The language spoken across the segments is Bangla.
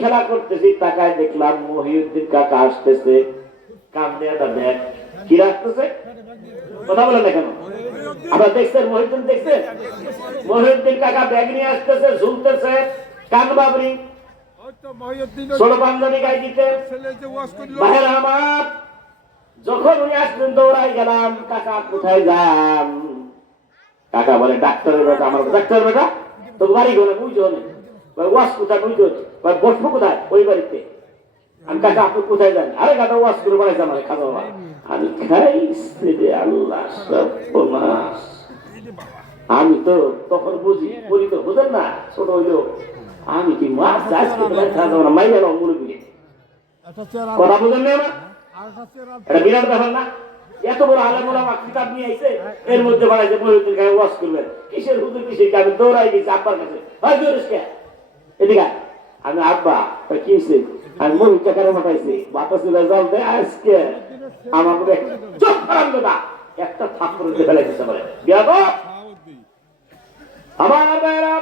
খেলা করতেছি, তাকায় দেখলাম মহিউদ্দিন কাকা আসতেছে, কান্দে একটা ব্যাগ কি রাখতেছে, কথা বলেন না কেন? আপনারা দেখছেন মহিউদ্দিন, দেখছেন মহিউদ্দিন কাকা ব্যাগ নিয়ে আসতেছে, ঝুলতেছে, কান বাবরি, ছোট পাঞ্জাবি গায়ে দিতে। ভাইয়ের আমার, যখন উনি আসলেন দৌড়াই গেলাম, কাকা কোথায় যান? কাকা বলে ডাক্তারের বেটা। আমার ডাক্তারের বেটা তো বাড়ি গেলে বুঝো না, ওয়াশ কোথায় বুঝতে হচ্ছে, বসবো কোথায়? ওই বাড়িতে। আমি কাকা আপনি কোথায় যান? আরে কাকা ওয়াশ করে বাড়াইছে আমার খাওয়া বাবা। আমি খাইছি রে আল্লাহ সর্বনাশ। আমি তো তখন বুঝি বলি তো বুঝেন না, ছোট হইলো আমি কি মাছ চাষ করতে খাওয়া যাবো না, মাই গেল মুরগি। কথা বুঝেন না? এটা বিরাট ব্যাপার না? এত বড় আলেম ওলামা কিতাব নিয়ে আইছে, এর মধ্যে বাড়াইছে মহিউদ্দিন কাকা ওয়াশ করবেন। কিসের হুজুর কিসের? আমি দৌড়াই গেছি আব্বার কাছে, হয় জোরিস কে এদিকে। আমি আব্বা কি হয়েছে? আমি মহিউদ্দিন কাকারে পাঠাইছি, বাতাসিলা জল দেয় আজকে আমার চোখ খারাপ দেবা একটা থাপ্পড় দিয়ে ফেলাই দিতে পারে। আমার ভাইরা,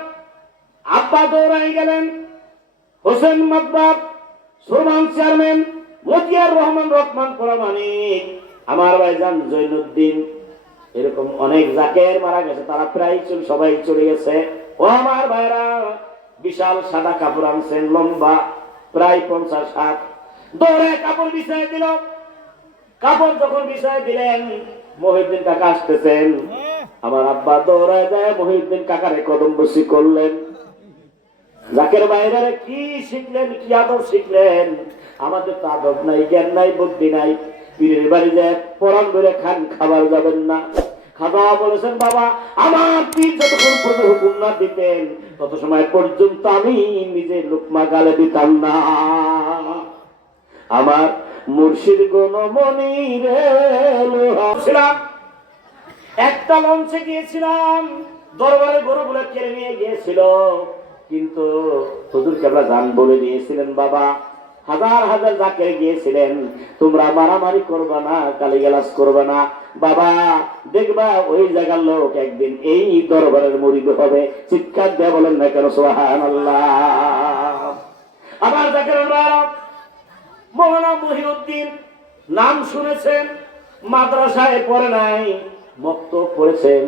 আব্বা দৌড়াই গেলেন। হোসেন মাতবাব, সুরমান চেয়ারম্যান, মতিয়ার রহমান রহমান পরামানিক, আমার ভাইজান জৈনুদ্দিন, এরকম অনেক জাকের মারা গেছে, তারা প্রায় সবাই চলে গেছে। ও আমার ভাইরা, বিশাল সাদা কাপড় আনছেন, লম্বা প্রায় 50 হাত। দৌড়ে কাপড় বিছাই দিল। কাপড় যখন বিছাই দিলেন, মহিউদ্দিন কাকা আসতেছেন। আমার আব্বা দৌড়ায় যায় মহিউদ্দিন কাকারে কদম বসি করলেন। জাকের বাইরে কি শিখলেন, কি আদব শিখলেন? আমাদের তো আদব নাই, জ্ঞান নাই, বুদ্ধি নাই। পীরের বাড়ি যায় পরাণ ধরে খান, খাবার যাবেন না। খাওয়া বলেছেন বাবা, আমার পীর যতক্ষণ পর্যন্ত হুকুম না দিতেন তত সময় পর্যন্ত আমি নিজে লোকমা গালে দিতাম না। আমার মুর্শিদ গণমণি রে ছিলাম, একটা লঞ্চে গিয়েছিলাম, দরবারে গরু বলে কেড়ে নিয়ে গিয়েছিল, কিন্তু হুজুর কেবলা জান বলে দিয়েছিলেন বাবা, হাজার হাজার জাকের গিয়েছিলেন, তোমরা মারামারি করবা না, গালিগালাজ করবা না বাবা, দেখবা ওই জায়গার লোক একদিন এই দরবারের মুরিদ হবে। চিৎকার দিয়ে বলেন না কেন সুবহানাল্লাহ। আমার জাকের মৌলানা মহিউদ্দিন নাম শুনেছেন, মাদ্রাসায় পড়ে নাই, মক্তব পড়েছেন,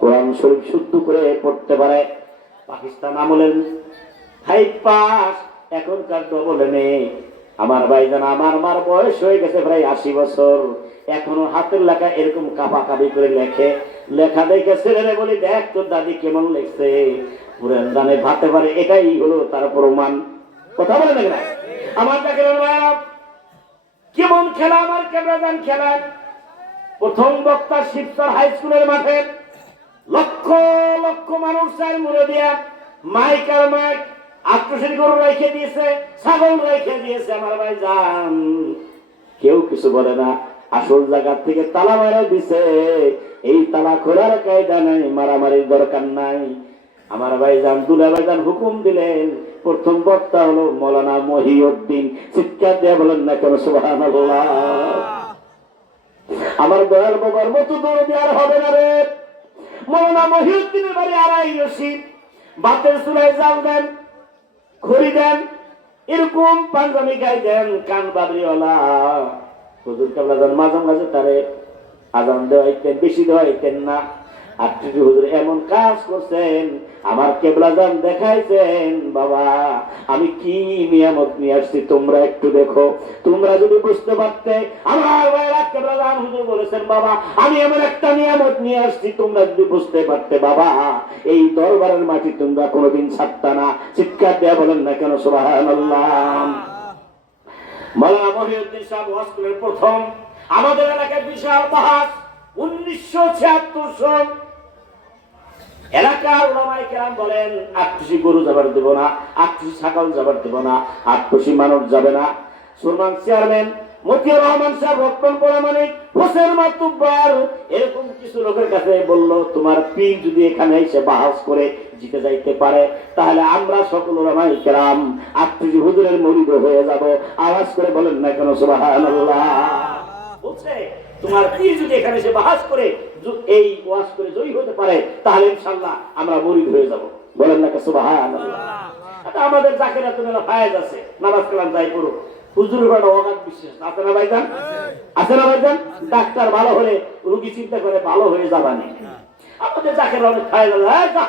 কোরআন শরীফ শুদ্ধ করে পড়তে পারে। পাকিস্তান আমলের 5 পাস, এখনকার ডবল এমএ। আমার ভাইজান, আমার মার বয়স হয়ে গেছে প্রায় 80 বছর, এখনো হাতের লেখা এরকম কাপাকাপি করে লেখে। লেখা দেখে ছেলেরে বলি, দেখ তোর দাদি কেমন লেখছে, পুরান দানে ভাতে পারে, এটাই হলো তার প্রমাণ। কথা বলে না আমার দেখেন কেমন খেলা, আমার কেমন খেলা। প্রথম বক্তা শিবচর হাই স্কুলের মাঠে লক্ষ লক্ষ মানুষ চাই মুড়ে দিয়া মাইক আর মাইক, আত্মসেন গরু রেখে দিয়েছে, ছাগল রেখে দিয়েছে। আমার ভাই যান, কেউ কিছু বলে না, আসল জায়গা থেকে তালা মারা দিছে। এই তালা খোলার কায়দা নাই, মারামারির দরকার নাই। আমার ভাই যান দুলা ভাই যান হুকুম দিলেন, প্রথম বক্তা হলো মৌলানা মহিউদ্দিন। চিৎকার দিয়ে বলেন না কেন সুবহানাল্লাহ। আমার দয়াল বাবার মতো দৌড় দেওয়ার হবে না রে। মৌলানা মহিউদ্দিনের বাড়ি আড়াই রশি, বাতের চুলায় জাল দেন, খড়ি দেন, এরকম পাঞ্জাবি গায়ে দেন, কান বাবরিওয়ালা। হুজুর কেবলা যান মাঝে মাঝে তারে আজান দেওয়াইতেন, বেশি দেওয়াইতেন না। আর হুজুর এমন কাজ করছেন, আমার কেবলা যান দেখাইছেন বাবা, আমি কি নিয়ামত নিয়ে আসছি তোমরা একটু দেখো। তোমরা যদি বুঝতে পারতে, আমার ভাইরা কেবলা যান হুজুর বলেছেন বাবা, আমি এমন একটা নিয়ামত নিয়ে আসছি, তোমরা যদি বুঝতে পারতে বাবা, এই দরবারের মাটি তোমরা কোনোদিন ছাড়তা না। চিৎকার দেয়া বলেন না কেন সুবহানাল্লাহ। মাওলানা মহিউদ্দিন সাহেব ওয়াজের প্রথম আমাদের এলাকায় বিশাল বাহাস 1976 সন। এলাকার উলামায়ে কেরাম বলেন, ৮০ গরু যাবার দেব না, ৮০ ছাগল যাবার দেব না, ৮০ মানুষ যাবে না। সুরমান চেয়ারম্যান, মতিয়ার রহমান সাহেব, রক্তন পরামানিক, হোসেন মাতুব্বার, এরকম কিছু লোকের কাছে বলল, তোমার পীর যদি এখানে এসে বাহাস করে জিতে যাইতে পারে, তাহলে আমরা সকল উলামায়ে কেরাম ৮০ হুজুরের মুরিদ হয়ে যাব। আওয়াজ করে বলেন না কেন সুবহানাল্লাহ। বলছে তোমার পীর যদি এখানে এসে বাহাস করে এই ওয়াজ করে জয়ী হতে পারে, তাহলে ইনশাআল্লাহ আমরা মুরিদ হয়ে যাব। বলেন না সুবহানাল্লাহ। আমাদের জাকেরা তো মেলা ফায়েজ আছে, নামাজ কালাম যাই পড়ো, হুজুরের বড় অগাধ বিশ্বাস আছে না ভাইজান? আছে না ভাইজান? ডাক্তার ভালো হলে রোগী চিন্তা করে ভালো হয়ে যাবানি। আমাদের জাকেরা অনেক ফায়েজ আছে,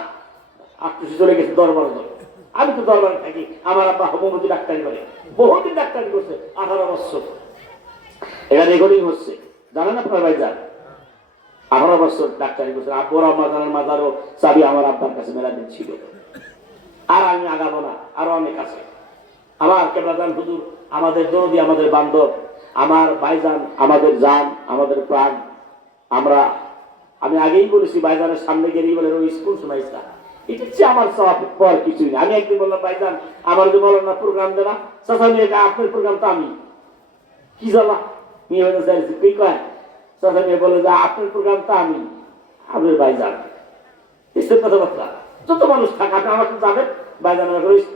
আটটুসি চলে গেছে দরবার ধরে। আমি তো দরবারে থাকি, আমার আব্বা হোমিওপ্যাথি ডাক্তারি করে, বহুদিন ডাক্তারি করছে, 18 বছর। এটা রেকর্ডিং হচ্ছে, জানেন আপনার ভাইজান? 18 বছর ডাক্তারি করছে। আব্বুর আম্মাজানের মাজারও চাবি আমার আব্বার কাছে মেলা দিন ছিল। আর আমি আগাবো না, আরো অনেক আছে। আমার কেবলাজান হুজুর আমাদের দরদি, আমাদের বান্ধব, আমার ভাইজান, আমাদের জান, আমাদের প্রাণ। আমি আগেই বলেছি, ভাইজানের সামনে গেলেই বলে ওই স্কুল শোনাইছা, এটা হচ্ছে আমার সব পর কিছুই না। আমি একদিন বললাম, ভাইজান আমার যে বলেন না প্রোগ্রাম দেনা, চাচা নিয়ে আপনার প্রোগ্রাম তো আমি কি জ্বালা নিয়ে চাইছি, কি কয় চাচা নিয়ে বলে যে আপনার প্রোগ্রাম তো আমি, আপনার ভাইজান এসব কথাবার্তা। যত মানুষ থাকে আপনি আমার সাথে যাবেন, ভাইজান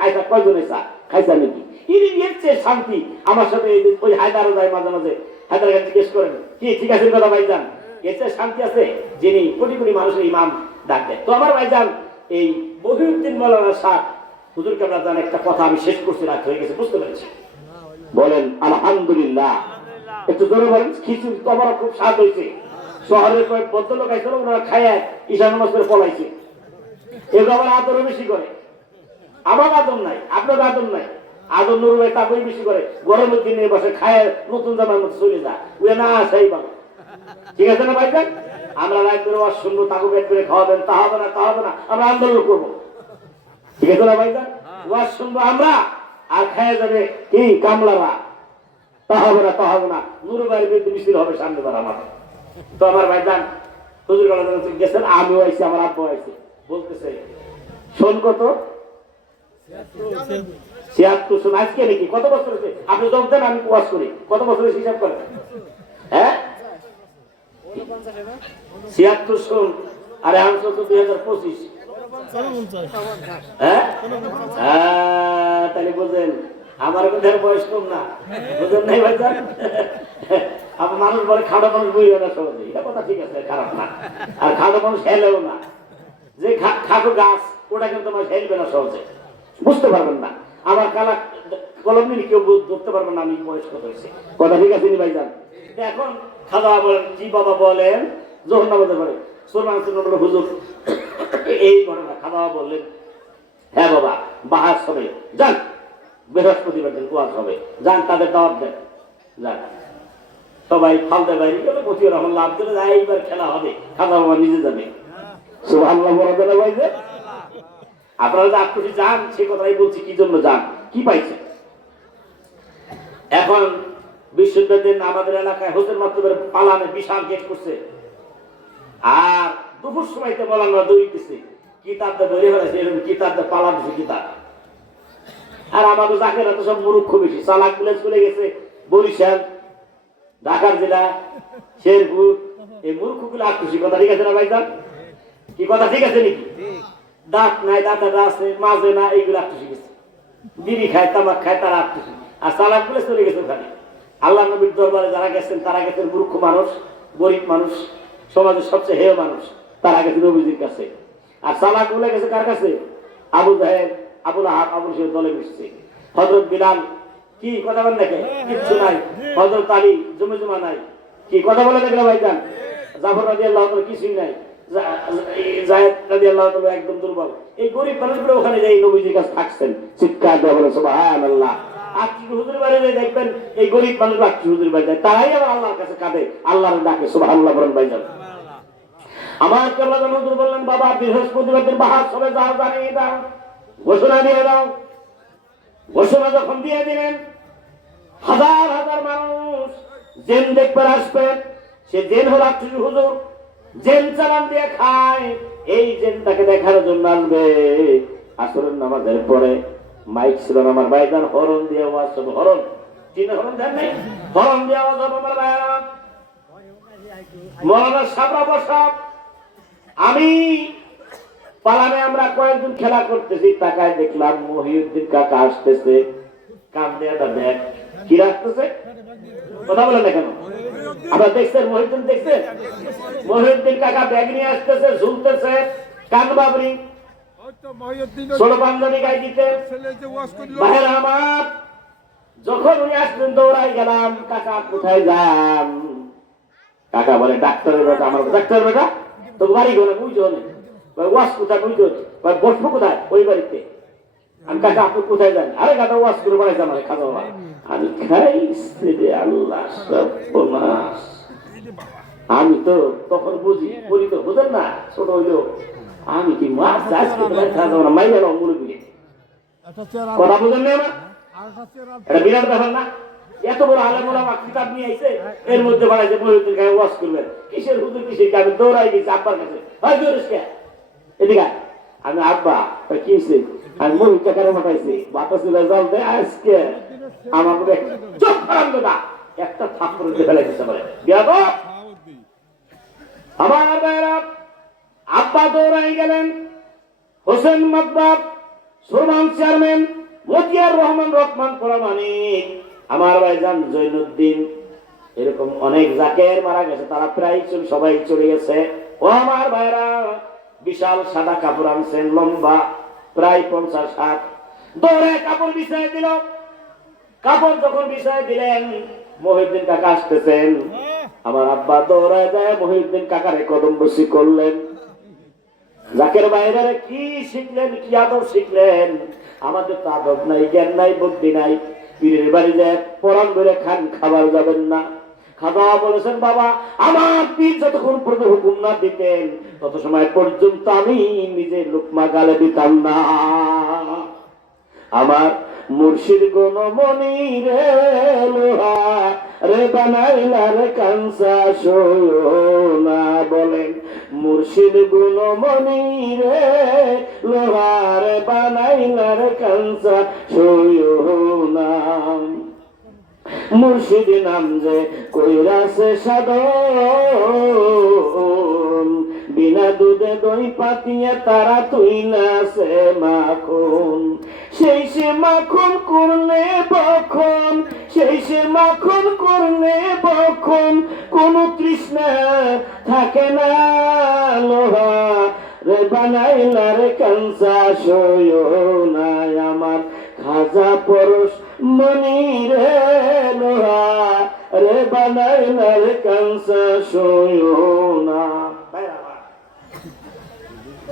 আয়সা কয়জন এসা খাইছা নাকি, এর চেয়ে শান্তি আমার সাথে। ওই হায়দারও যায় মাঝে মাঝে, হায়দার কাছে জিজ্ঞেস করেন কি ঠিক আছে কথা ভাইজান, এর চেয়ে শান্তি আছে যিনি কোটি কোটি মানুষের ইমাম ডাক দেয়। তো আমার ভাইজান এই মহিউদ্দিন মাওলানা সাহেব হুজুর কেবলাজান একটা কথা আমি শেষ করছি, রাত হয়ে গেছে, বুঝতে পেরেছি? বলেন আলহামদুলিল্লাহ। একটু জোরে বলেন। খিচুড়ি তো আমার খুব স্বাদ হয়েছে। শহরের কয়েক ভদ্রলোক আইছিল, ওনারা খাইয়া ঈশা নামাজ করে পলাইছে। এগুলো আবার আদরও বেশি করে। আমার আদর নাই, আপনার আদর নাই। আদর নুরু ভাই তাকেই বেশি করে। গরমের দিনে বসে খায় নতুন জামার মতো চলে যায়, ওই না আসাই ভালো। ঠিক আছে না ভাইজান? আমরা রাত করে ওয়াজ শুনবো, তাকে পেট করে খাওয়াবেন, তা হবে না, তা হবে না, আমরা আন্দোলন করবো। ঠিক আছে না ভাইজান? ওয়াজ শুনবো আমরা, আর খাইয়া যাবে কি কামলারা, তা হবে না, তা হবে না। নুরু ভাইয়ের বিরুদ্ধে মিছিল হবে সামনে বার আমার। তো আমার ভাইজান হুজুর গেছেন, আমিও আইছি, আমার আব্বু আইছে, বলতেছে শোন কত 76 শোন। আজকে নাকি কত বছর হয়েছে আপনি যোগ দেন, আমি ওয়াজ করি, কত বছর হিসাব করেন? হ্যাঁ 76 শোন, আরে আমি তো 2025। হ্যাঁ তাহলে বোঝেন আমার কোথায় বয়স কম না, বুঝেন নাই ভাইজান? আপনার মানুষ বলে খাটো মানুষ বইও না সহজে, এটা কথা ঠিক আছে, খারাপ না। আর খাটো মানুষ হেলেও না, যে খাটো গাছ ওটা কিন্তু আমার হেলবে না সহজে, বুঝতে পারবেন না। আমার কালা কলম নিয়ে কেউ ধরতে পারবেন না আমি বয়স কত হয়েছে, কথা ঠিক আছে নি ভাইজান? এখন খাওয়া বলেন কি বাবা বলেন, যখন নামাজে পড়ে সুরমান হুজুর এই ঘটনা খাওয়া বললেন, হ্যাঁ বাবা বাহাস হবে, যান বৃহস্পতিবার দিন ওয়াজ হবে, যান তাদের দাওয়াত দেন, যান। সবাই ফালদা বাইরে গেল, মতিউর রহমান লাভ দিলে এইবার খেলা হবে, খাওয়া বাবা নিজে যাবে। সুবহানাল্লাহ বলা যাবে ভাই যে আপনারা যে আপনি যান সে কথাই বলছি, কি জন্য যান, কি পাইছেন? এখন বিশ্ববিদ্যালয়ের আমাদের এলাকায় হোসেন মাকতুবের পালানে বিশাল গেট করছে, আর দুপুর সময়তে বলানো দৌড়িতেছে, কিতাবটা ধরে ফেলেছে, এরকম কিতাবটা পালা দিচ্ছে কিতাব। আর আমাদের জাকেরা তো সব মূর্খ বেশি, চালাক গুলো চলে গেছে বরিশাল, ঢাকার জেলা, শেরপুর, এই মূর্খ গুলো আটকুশি। কথা ঠিক আছে না ভাইজান? কি কথা ঠিক আছে নাকি? দাঁত নাই, দাঁতের আছে মাঝে না, এইগুলো আটকুশি গেছে। বিড়ি খায়, তামাক খায়, তারা আটকুশি। আর চালাক গুলো চলে গেছে ওখানে। আল্লাহ নবীর দরবারে যারা গেছেন তারা গেছেন মূর্খ মানুষ, গরিব মানুষ, সমাজের সবচেয়ে হেয় মানুষ, তারা গেছে নবীজির কাছে। আর চালাক গুলো গেছে কার কাছে? আবু জাহেল, আবুল আহাব, আবুল শির দলে মিশছে। হযরত বিলাল, কি কথা বলেন নাকি? কিচ্ছু নাই। হযরত আলী জমে জমা নাই, কি কথা বলে দেখলো ভাইজান? জাফর রাদিয়াল্লাহু তাআলা কিছুই নাই, যায়েদ রাদিয়াল্লাহু তাআলা একদম দুর্বল। এই গরিব মানুষগুলো ওখানে যাই নবীজির কাছে থাকছেন, চিৎকার দিয়ে বলে সুবহানাল্লাহ। আজকে হুজুর বাড়ি দেখবেন এই গরিব মানুষ আজকে হুজুর বাড়ি যায়, তারাই আবার আল্লাহর কাছে কাঁদে, আল্লাহর ডাকে। সুবহানাল্লাহ বলেন ভাইজান। আমার কেবলাজান হুজুর বললেন, বাবা বৃহস্পতিবার দিন বাহার সবে যাও, জানিয়ে দাও, ঘোষণা দিয়ে দাও। ঘোষণা যখন দিয়ে দিলেন, হাজার হাজার মানুষ জেন দেখবার আসবেন। সে জেন হল আটটি হুজুর, জেন চালান দিয়ে খায়, এই জেনটাকে দেখার জন্য আসবে। আসরের নামাজের পরে মাইক ছিল না আমার ভাইজান, হরন দিয়ে আওয়াজ হবে, হরন চিনে হরন দেন নাই, হরন দিয়ে আওয়াজ হবে আমার ভাইরা। মৌলানা সাবরা বসাব, আমি পালানে আমরা কয়েকজন খেলা করতেছি, তাকায় দেখলাম মহিউদ্দিন কাকা আসতেছে, কান্দে একটা ব্যাগ, কি রাখতেছে, কথা বলেন না কেন? আপনারা দেখছেন মহিউদ্দিন, দেখছেন মহিউদ্দিন কাকা ব্যাগ নিয়ে আসতেছে, ঝুলতেছে, কান বাবরি। ছোট পাঞ্জাবি গায়ে দিতেন। ভাইয়েরা আমার, যখন উনি আসলেন দৌড়াই গেলাম, কাকা কোথায় যান? কাকা বলে ডাক্তারের বেটা। আমার ডাক্তার বেটা তো বাড়ি গেলে বুঝো না, ওয়াশ কোথায় বুঝো, বসবো কোথায়? ওই বাড়িতে। আমি কাকা আপনি কোথায় যান? আরে কাকা ওয়াশ করে বাড়াইছে আমার খাওয়া বাবা। আমি খাইছি রে আল্লাহ সর্বনাশ। আমি তো তখন বুঝি, বলি তো বুঝেন না, ছোট হইলো আমি কি মাছ চাষ করতে খাওয়া না, মাইয়া মুরগি কথা বুঝেন না? এটা বিরাট ব্যাপার না? এত বড় আলেম ওলামা কিতাব নিয়ে আইছে, এর মধ্যে বাড়াইছে মহিউদ্দিন গায়ে ওয়াজ করবেন। কিসের হুজুর কিসের কাজে দৌড়াই গেছে আব্বার কাছে, হয় জোরেশকে এদিকে। আমি আব্বা কি হয়েছে? আমি মহিউদ্দিন কাকারে পাঠাইছি, বাতাসিলা জল দেয় আজকে আমার মধ্যে চোখ খারাপ দাদা একটা থাপ্পড় দিয়ে ফেলে দিতে পারে। আমার ভাইরা, আব্বা দৌড়াই গেলেন। হোসেন মাতবাব, সুরমান চেয়ারম্যান, মতিয়ার রহমান রহমান পরামানিক, আমার ভাইজান জৈনুদ্দিন, এরকম অনেক জাকের মারা গেছে, তারা প্রায় সবাই চলে গেছে। ও আমার ভাইরা, বিশাল সাদা কাপড় আনছেন, লম্বা প্রায় 50 হাত। দৌড়ে কাপড় বিছাই দিল। কাপড় যখন বিছাই দিলেন, মহিউদ্দিন কাকা আসতেছেন। আমার আব্বা দৌড়ায় যায় মহিউদ্দিন কাকারে কদম বসি করলেন। জাকের বাইরে কি শিখলেন, কি আদব শিখলেন? আমাদের তো আদব নাই, জ্ঞান নাই, বুদ্ধি নাই। পীরের বাড়ি যায় পরাণ ধরে খান, খাবার যাবেন না। খাওয়া বলেছেন বাবা, আমার পীর যতক্ষণ পর্যন্ত হুকুম না দিতেন তত সময় পর্যন্ত আমি নিজে লোকমা গালে দিতাম না। আমার মুর্শিদ গণমণি রে লোহা রে বানাইলা রে কাঞ্চা সোনা, বলেন মুর্শিদ গুণমণি রে লোহা রে বানাইলা রে কাঞ্চা সোনা। মুর্শিদ নাম যে কইরাছে সাধন, বিনা দুধে দই পাতিয়া তারা তুই না সে মাখন। সেই সে মাখন করলে বখন, সেই সে মাখন করলে বখন, কোন তৃষ্ণা থাকে না লোহা রে বানাইলা রে কাঞ্চা সোনা। আমার খাজা পরশ মনি রে লোহা রে বানাইলা রে কাঞ্চা সোনা।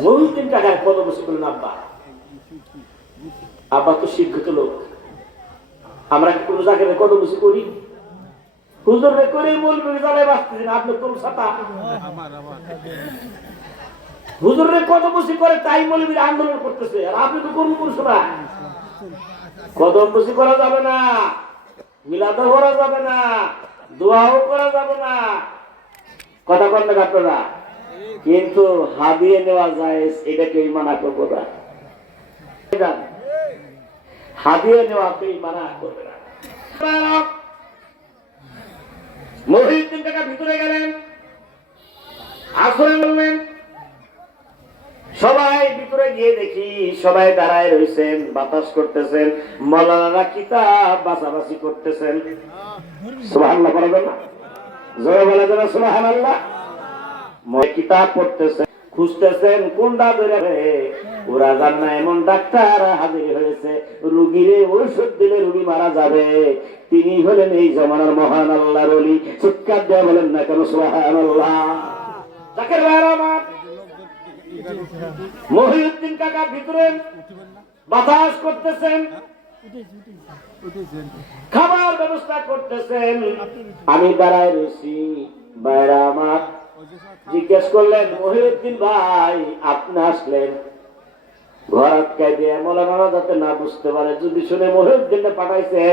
মহিউদ্দিন কাকার কত বছর করলেন আব্বা। আব্বা তো শিক্ষিত লোক। আমরা কি কোনো জায়গায় কত বছর করি? হুজুর রে করে মৌলবি জ্বালায় বাঁচতেছেন, আপনি কোন ছাতা? হুজুর রে কত বছর করে তাই মৌলবীর আন্দোলন করতেছে, আর আপনি তো করুন করছো না। কদম বসি করা যাবে না, মিলাদও করা যাবে না, দোয়াও করা যাবে না, কথা বলেন না আপনারা। কিন্তু হাদিয়ে নেওয়া যায়, এটা কেউ মানা করবো না। হাদিয়ে নেওয়া কেউ মানা করবে না। মহিউদ্দিন কাকা ভিতরে গেলেন, আসরে বললেন। সবাই ভিতরে গিয়ে দেখি সবাই দাঁড়ায় রয়েছেন, বাতাস করতেছেন, মৌলানারা কিতাব বাছাবাছি করতেছেন। সুবহানাল্লাহ বলবেন না? জোরে বলা যাবে সুবহানাল্লাহ। কিতাব পড়তেছেন, খুঁজতেছেন কোনটা ধরে। ওরা জান না এমন ডাক্তার হাজির হয়েছে, রুগীরে ঔষধ দিলে রুগী মারা যাবে। তিনি হলেন এই জমানার মহান আল্লাহর ওলি। চিৎকার দেওয়া বলেন না কেন সুবহানাল্লাহ। জাকের ভাইরা আমার, মহিউদ্দিন কাকা ভিতরে বাতাস করতেছেন, খাবার ব্যবস্থা করতেছেন। আমি দাঁড়ায় রয়েছি। ভাইরা আমার জিজ্ঞেস করলেন, মহিউদ্দিন ভাই আপনি আসলেন? ঘর আটকায় দিয়ে মৌলানা যাতে না বুঝতে পারে, যদি শুনে মহিউদ্দিনকে পাঠাইছে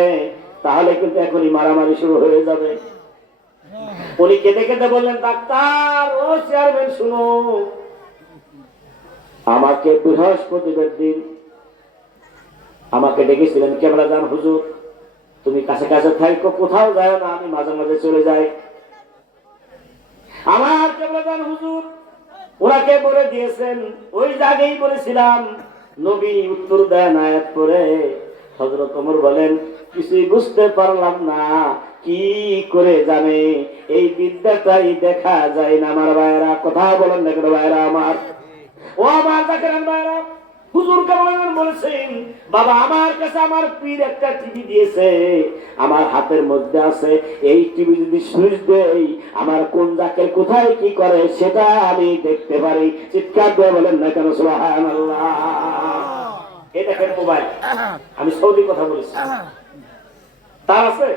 তাহলে কিন্তু এখনই মারামারি শুরু হয়ে যাবে। উনি কেঁদে কেঁদে বললেন, ডাক্তার ও চেয়ারম্যান শুনো, আমাকে বৃহস্পতিবার দিন আমাকে ডেকেছিলেন, কেবলা যান হুজুর তুমি কাছে কাছে থাকো, কোথাও যায় না, আমি মাঝে মাঝে চলে যাই। আমার কেবলা যান হুজুর ওনাকে বলে দিয়েছেন, ওই জায়গায় বলেছিলাম। নবী উত্তর দেন আয়াত পড়ে। হযরত ওমর বলেন, কিছুই বুঝতে পারলাম না, কি করে জানে? এই বিদ্যাটাই দেখা যায় না। আমার ভাইয়েরা কথা বলেন না কেন ভাইয়েরা আমার? ও আমার জাকেরান ভাইয়েরা, হুজুর কেমন বলেছেন, বাবা আমার কাছে আমার পীর একটা টিভি দিয়েছে, আমার হাতের মধ্যে আছে, এই টিভি যদি সুইচ দেই আমার কোন জাকের কোথায় কি করে সেটা আমি দেখতে পারি। চিৎকার দিয়ে বলেন না কেন সুবহানাল্লাহ। এই দেখেন মোবাইল, আমি সৌদি কথা বলেছি, তার আছে,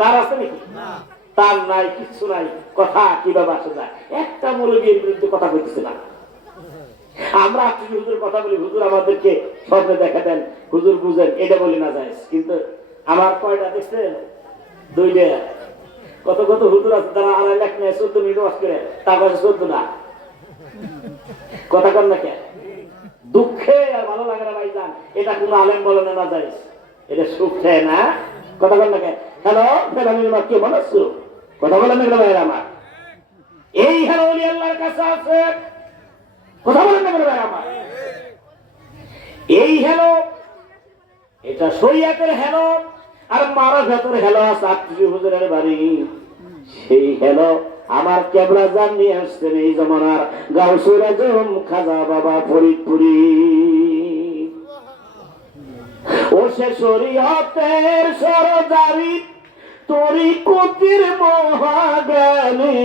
তার আছে নাকি? তার নাই, কিছু নাই, কথা কিভাবে আসে যায়। একটা মৌলবীর বিরুদ্ধে কথা বলতেছে না। আমরা আত্মীয় হুজুর কথা বলি, হুজুর আমাদেরকে স্বপ্নে দেখা দেন, হুজুর বুঝেন, এটা বলি না যায়। কিন্তু আমার কয়টা দেখছেন? দুইটা। কত কত হুজুর আছে তারা 2.5 লাখ নেয় 14 মিনিট ওয়াজ করে, তার কাছে 14 না। কথা কন না কে? দুঃখে আর ভালো লাগে না ভাইজান, এটা কোনো আলেম বলে না যায়, এটা সুখে না। কথা বল না কে? হ্যালো ফেলামির মা, কে বলছ? কথা বলেন না ভাই আমার। এই হ্যালো ওলি আল্লাহর কাছে আছে, কথা বলেন না ভাই আমার। এই হ্যালো, এটা শরীয়তের হ্যালো, আর মারা ভেতর হ্যালো আছে আত্মীয় হুজুরের বাড়ি। সেই হ্যালো আমার কেবলা জান নিয়ে আসছেন এই জমানার গাউসুল আজম খাজা বাবা ফরিদপুরি। ও সে শরীয়তের সরদারি, তরিকতের মহাজ্ঞানী,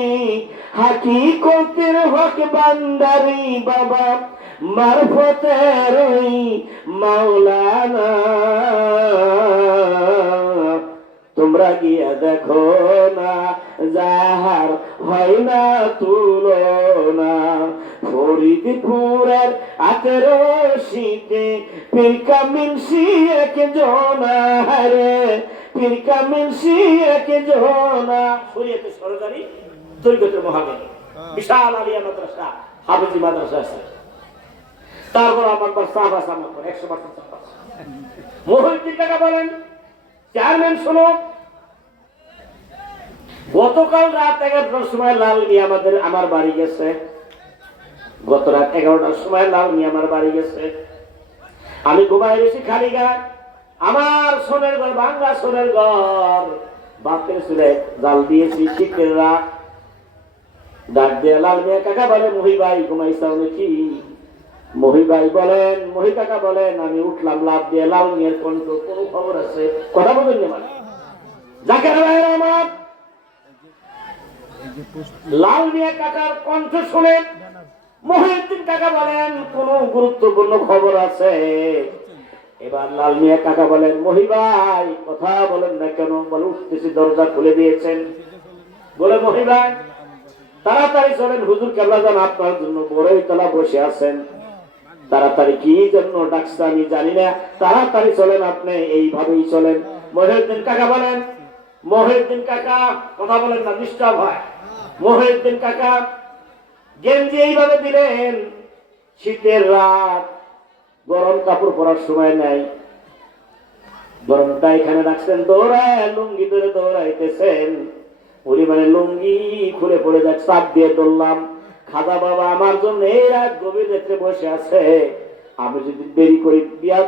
হাকিকতের হক বান্দারি বাবা মারফতের মাওলানা। তোমরা গিয়া দেখো না যাহার হয় না তুলনা, ফরিদপুরের 18 পীর কামিল এক জনা রে, পীর কামিল এক জনা। শরীয়তের সরদারি, তরিকতের মহাজ্ঞানী, বিশাল আলিয়া মাদ্রাসা, হাফেজি মাদ্রাসা আছে। তারপর আমার সাহাবা সামনে 100% মুহিউদ্দিন কাকা বলেন, চেয়ারম্যান শোনো, গতকাল রাত 11টার সময় লাল মিয়া আমার বাড়ি গেছে। গত রাত 11টার সময় লাল মিয়া আমার বাড়ি গেছে। আমি ঘুমাই গেছি খালি গায়ে, আমার সোনের ঘর, ভাঙ্গা সোনের ঘর, বাপের সুরে জাল দিয়েছি শীতের রাত। ডাক দিয়ে লাল মিয়া কাকা বলে, মহি ভাই ঘুমাইছাও নাকি? মহি ভাই বলেন, মহি কাকা বলেন, আমি উঠলাম লাভ দিয়ে। লাল মিয়ার কণ্ঠ, কোন খবর আছে? কথা বলেন না মানে জাকের ভাইয়ের আমার। লাল মিয়া কাকার কণ্ঠ শুনে মুহিউদ্দিন কাকা বলেন, কোন গুরুত্বপূর্ণ খবর আছে? এবার লাল মিয়া কাকা বলেন, মহি ভাই কথা বলেন না কেন? বলে উঠতেছি, দরজা খুলে দিয়েছেন। বলে মহি ভাই তাড়াতাড়ি চলেন, হুজুর কেবলা জান আপনার জন্য বড়ই তলা বসে আছেন। তাড়াতাড়ি কি জন্য ডাকছে আমি জানি না, তাড়াতাড়ি চলেন, আপনি এইভাবেই চলেন। মুহিউদ্দিন কাকা বলেন, মুহিউদ্দিন কাকা কথা বলেন না, ডিস্টার্ব হয়। মুহিউদ্দিন কাকা গেঞ্জি এইভাবে দিলেন, শীতের রাত, গরম কাপড় পরার সময় নাই, গরমটা এখানে রাখছেন, দৌড়ায় লুঙ্গি ধরে দৌড়াইতেছেন। পরিমাণে লুঙ্গি খুলে পড়ে যায়, চাপ দিয়ে দৌড়লাম। খাজা বাবা আমার জন্য এই রাত গভীর রাত্রে বসে আছে, আমি যদি দেরি করি বিয়া